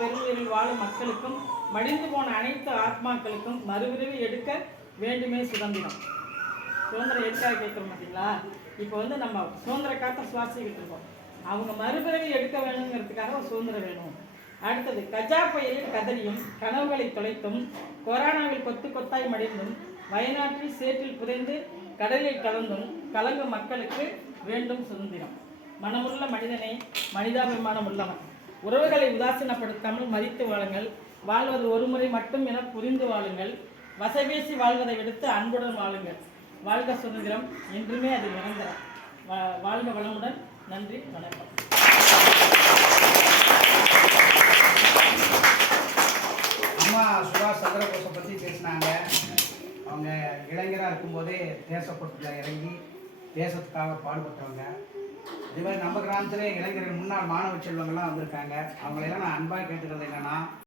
பெருங்குடியில் வாழும் மக்களுக்கும் மடிந்து போன அனைத்து ஆத்மாக்களுக்கும் மறுபிறவி எடுக்க வேண்டுமே சுதந்திரம். சுதந்திரம் எதுக்காக கேட்குறோம் பார்த்தீங்களா? இப்போ நம்ம சுதந்திர காற்றை சுவாசிக்கிட்டு இருக்கோம். அவங்க மறுபிறவி எடுக்க வேணுங்கிறதுக்காக சுதந்திரம் வேணும். அடுத்தது, கஜா புயலில் கதறியும் கனவுகளை தொலைத்தும் கொரோனாவில் கொத்து கொத்தாய் மடிந்தும் வயநாட்டில் சேற்றில் புதைந்து கடலில் கலந்தும் கலங்கும் மக்களுக்கு வேண்டும் சுதந்திரம். மனமுள்ள மனிதனை, மனிதாபிமானம் உள்ளவன். உறவுகளை உதாசீனப்படுத்தாமல் மதித்து வாழுங்கள். வாழ்வது ஒரு முறை மட்டும் என புரிந்து வாழுங்கள். வசைபேசி வாழ்வதை விடுத்து அன்புடன் வாழுங்கள். வாழ்க சுதந்திரம், என்றுமே அது நிரந்தரம். வாழ்க வளமுடன். நன்றி, வணக்கம். அம்மா சுபாஷ் சந்திரபோஸை பற்றி பேசினாங்க. அவங்க இளைஞராக இருக்கும்போதே தேசப்பொருட்களில் இறங்கி தேசத்துக்காக பாடுபட்டவங்க. இது மாதிரி நம்ம கிராமத்திலே இளைஞர்கள் முன்னாள் மாணவ செல்வங்கள்லாம் வந்திருக்காங்க. அவங்களெல்லாம் நான் அன்பாக கேட்டுக்கிறது என்னென்னா,